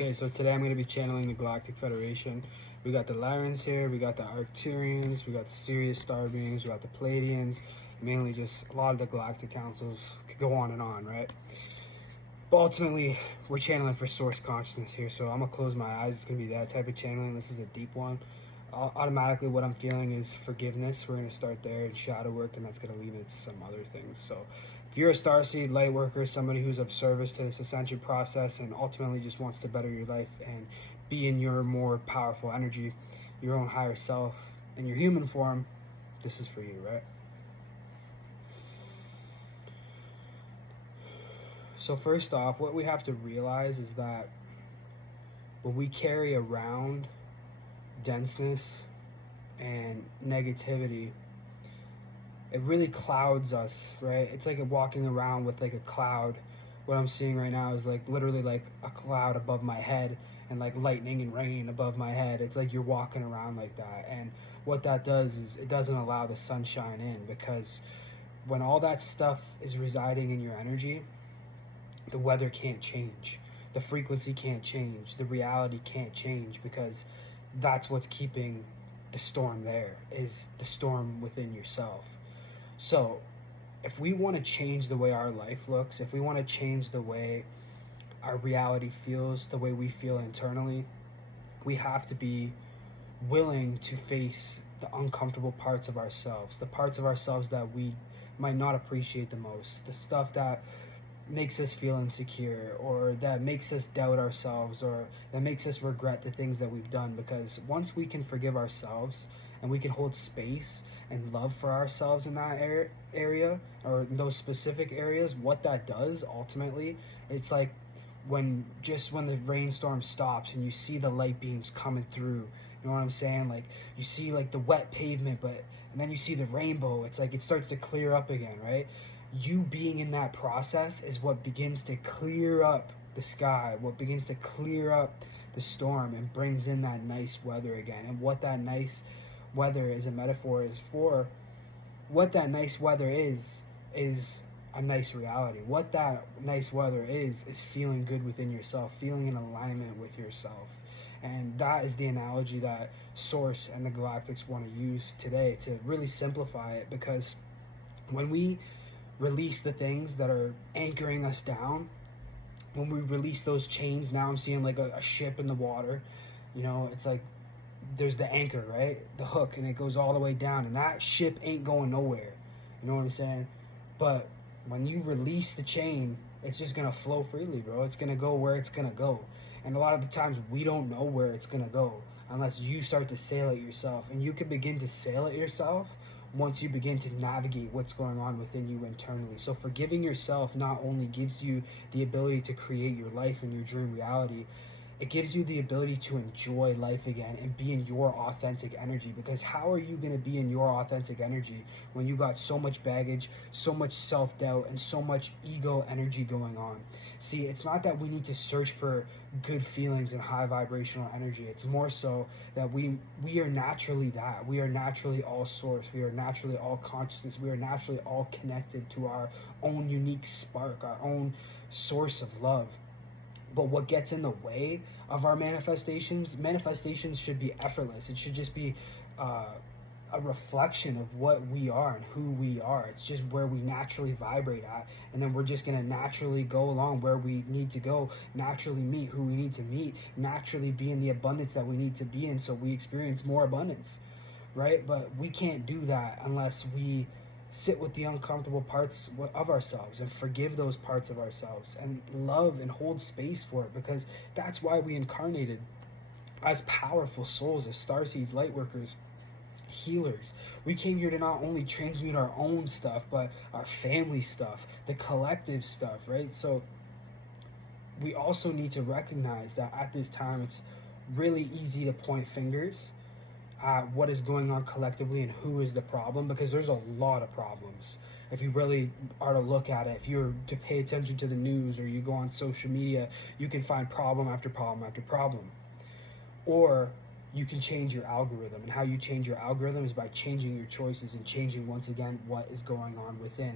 Okay, so today I'm going to be channeling the Galactic Federation. We got the Lyrans here, we got the Arcturians, we got the Sirius Star Beings, we got the Pleiadians, mainly just a lot of the Galactic Councils. Could go on and on, right? But ultimately, we're channeling for source consciousness here, so I'm going to close my eyes. It's going to be that type of channeling. This is a deep one. Automatically, what I'm feeling is forgiveness. We're going to start there in shadow work, and that's going to lead into some other things. So if you're a starseed light worker, somebody who's of service to this ascension process and ultimately just wants to better your life and be in your more powerful energy, your own higher self, in your human form, this is for you, right? So first off, what we have to realize is that when we carry around denseness and negativity, it really clouds us, right? It's like walking around with like a cloud. What I'm seeing right now is like literally like a cloud above my head and like lightning and rain above my head. It's like you're walking around like that. And what that does is it doesn't allow the sunshine in, because when all that stuff is residing in your energy, the weather can't change, the frequency can't change, the reality can't change, because that's what's keeping the storm there, is the storm within yourself. So if we want to change the way our life looks, if we want to change the way our reality feels, the way we feel internally, we have to be willing to face the uncomfortable parts of ourselves, the parts of ourselves that we might not appreciate the most, the stuff that makes us feel insecure, or that makes us doubt ourselves, or that makes us regret the things that we've done. Because once we can forgive ourselves and we can hold space and love for ourselves in that area or in those specific areas, what that does ultimately, it's like when the rainstorm stops and you see the light beams coming through, you know what I'm saying? Like you see like the wet pavement, and then you see the rainbow. It's like it starts to clear up again, right? You being in that process is what begins to clear up the sky, what begins to clear up the storm and brings in that nice weather again. And what that nice weather is a metaphor is for, what that nice weather is a nice reality. What that nice weather is feeling good within yourself, feeling in alignment with yourself. And that is the analogy that Source and the Galactics want to use today to really simplify it. Because when we release the things that are anchoring us down, when we release those chains, now I'm seeing like a ship in the water, you know, it's like there's the anchor, right? The hook, and it goes all the way down, and that ship ain't going nowhere. You know what I'm saying? But when you release the chain, it's just gonna flow freely, bro. It's gonna go where it's gonna go. And a lot of the times we don't know where it's gonna go unless you start to sail it yourself. And you can begin to sail it yourself once you begin to navigate what's going on within you internally. So forgiving yourself not only gives you the ability to create your life and your dream reality, it gives you the ability to enjoy life again and be in your authentic energy. Because how are you going to be in your authentic energy when you got so much baggage, so much self-doubt, and so much ego energy going on? See, it's not that we need to search for good feelings and high vibrational energy. It's more so that we are naturally that. We are naturally all source. We are naturally all consciousness. We are naturally all connected to our own unique spark, our own source of love. But what gets in the way of our manifestations should be effortless. It should just be a reflection of what we are and who we are. It's just where we naturally vibrate at, and then we're just going to naturally go along where we need to go, naturally meet who we need to meet, naturally be in the abundance that we need to be in, so we experience more abundance, right? But we can't do that unless we sit with the uncomfortable parts of ourselves and forgive those parts of ourselves and love and hold space for it. Because that's why we incarnated as powerful souls, as starseeds, light workers, healers. We came here to not only transmute our own stuff, but our family stuff, the collective stuff, right? So we also need to recognize that at this time it's really easy to point fingers at what is going on collectively and who is the problem, because there's a lot of problems. If you really are to look at it, if you're to pay attention to the news or you go on social media, you can find problem after problem after problem. Or you can change your algorithm, and how you change your algorithm is by changing your choices and changing, once again, what is going on within.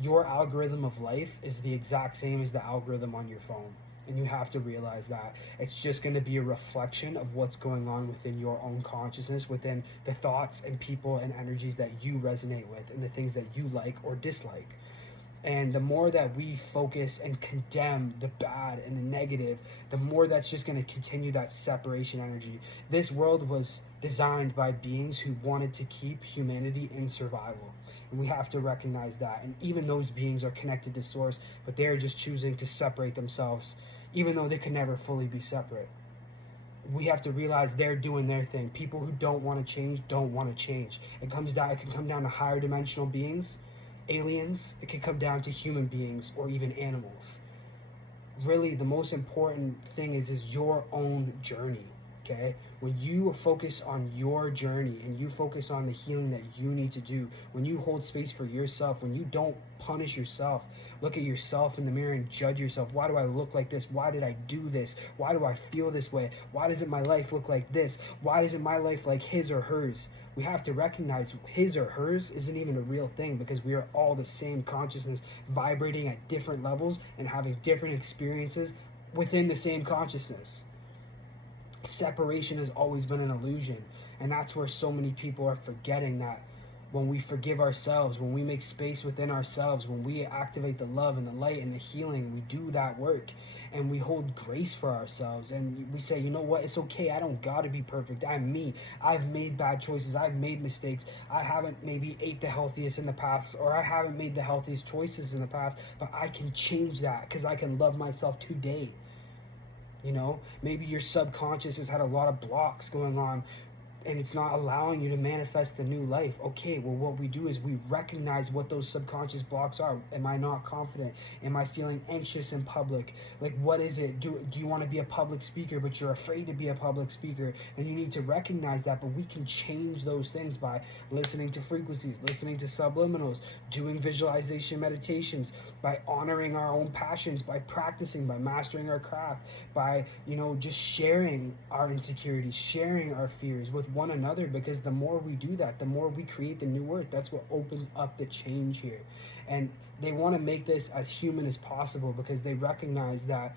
Your algorithm of life is the exact same as the algorithm on your phone. And you have to realize that it's just going to be a reflection of what's going on within your own consciousness, within the thoughts and people and energies that you resonate with, and the things that you like or dislike. And the more that we focus and condemn the bad and the negative, the more that's just going to continue that separation energy. This world was designed by beings who wanted to keep humanity in survival. And we have to recognize that. And even those beings are connected to Source, but they're just choosing to separate themselves, even though they could never fully be separate. We have to realize they're doing their thing. People who don't want to change don't want to change. It can come down to higher dimensional beings, aliens. It can come down to human beings or even animals. Really, the most important thing is your own journey. Okay, when you focus on your journey and you focus on the healing that you need to do, when you hold space for yourself, when you don't punish yourself, look at yourself in the mirror and judge yourself. Why do I look like this? Why did I do this? Why do I feel this way? Why doesn't my life look like this? Why isn't my life like his or hers? We have to recognize his or hers isn't even a real thing, because we are all the same consciousness, vibrating at different levels and having different experiences within the same consciousness. Separation has always been an illusion, and that's where so many people are forgetting that when we forgive ourselves, when we make space within ourselves, when we activate the love and the light and the healing, we do that work and we hold grace for ourselves, and we say, you know what, it's okay, I don't gotta be perfect, I'm me, I've made bad choices, I've made mistakes, I haven't maybe ate the healthiest in the past, or I haven't made the healthiest choices in the past, but I can change that because I can love myself today. You know, maybe your subconscious has had a lot of blocks going on and it's not allowing you to manifest the new life. Okay, well, what we do is we recognize what those subconscious blocks are. Am I not confident? Am I feeling anxious in public? Like, what is it? Do you want to be a public speaker, but you're afraid to be a public speaker? And you need to recognize that, but we can change those things by listening to frequencies, listening to subliminals, doing visualization meditations, by honoring our own passions, by practicing, by mastering our craft, by, you know, just sharing our insecurities, sharing our fears with one another, because the more we do that, the more we create the new earth. That's what opens up the change here. And they want to make this as human as possible, because they recognize that,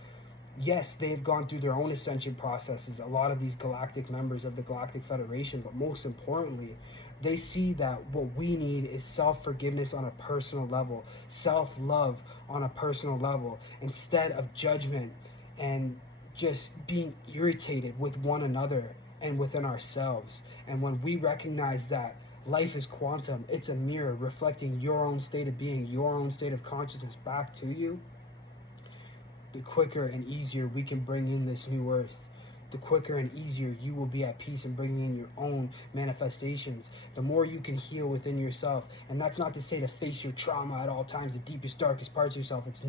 yes, they've gone through their own ascension processes, a lot of these galactic members of the Galactic Federation, but most importantly, they see that what we need is self-forgiveness on a personal level, self-love on a personal level, instead of judgment and just being irritated with one another and within ourselves. And when we recognize that life is quantum, it's a mirror reflecting your own state of being, your own state of consciousness back to you, the quicker and easier we can bring in this new earth. The quicker and easier you will be at peace and bringing in your own manifestations. The more you can heal within yourself. And that's not to say to face your trauma at all times, the deepest, darkest parts of yourself. It's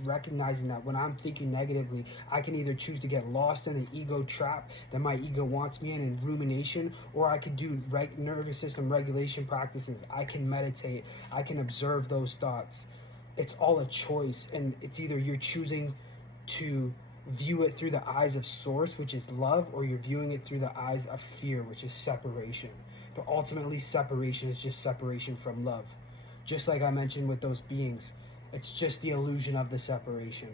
recognizing that when I'm thinking negatively, I can either choose to get lost in an ego trap that my ego wants me in rumination, or I could do nervous system regulation practices. I can meditate. I can observe those thoughts. It's all a choice, and it's either you're choosing to view it through the eyes of Source, which is love, or you're viewing it through the eyes of fear, which is separation. But ultimately, separation is just separation from love. Just like I mentioned with those beings, it's just the illusion of the separation.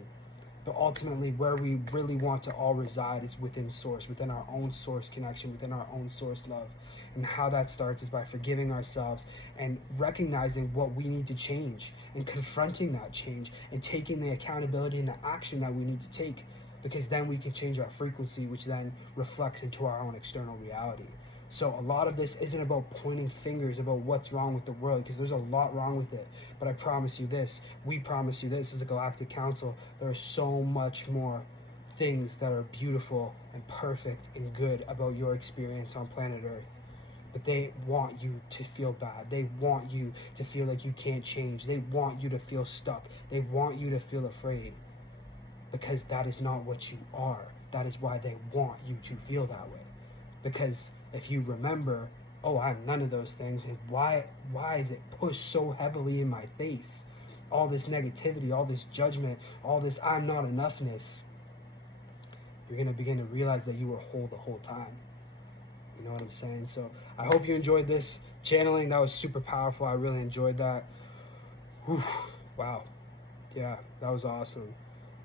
But ultimately, where we really want to all reside is within Source, within our own Source connection, within our own Source love. And how that starts is by forgiving ourselves and recognizing what we need to change and confronting that change and taking the accountability and the action that we need to take, because then we can change our frequency, which then reflects into our own external reality. So a lot of this isn't about pointing fingers about what's wrong with the world, because there's a lot wrong with it. But I promise you this, we promise you this as a Galactic Council, there are so much more things that are beautiful and perfect and good about your experience on planet Earth. But they want you to feel bad. They want you to feel like you can't change. They want you to feel stuck. They want you to feel afraid. Because that is not what you are. That is why they want you to feel that way. Because if you remember, oh, I'm none of those things, and why is it pushed so heavily in my face? All this negativity, all this judgment, all this I'm not enoughness. You're going to begin to realize that you were whole the whole time. You know what I'm saying? So I hope you enjoyed this channeling. That was super powerful. I really enjoyed that. Whew. Wow. Yeah, that was awesome.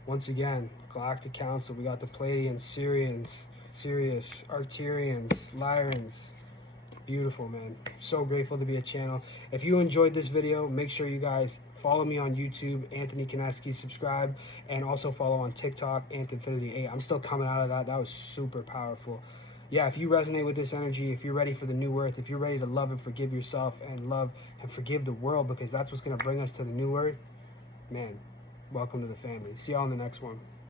Once again, Galactic Council. We got the Pleiadians, Sirius, Arcturians, Lyrans. Beautiful, man. So grateful to be a channel. If you enjoyed this video, make sure you guys follow me on YouTube, Anthony Kineski, subscribe, and also follow on TikTok, Anthony8. I'm still coming out of that. That was super powerful. Yeah, if you resonate with this energy, if you're ready for the new earth, if you're ready to love and forgive yourself and love and forgive the world, because that's what's going to bring us to the new earth, man, welcome to the family. See y'all in the next one.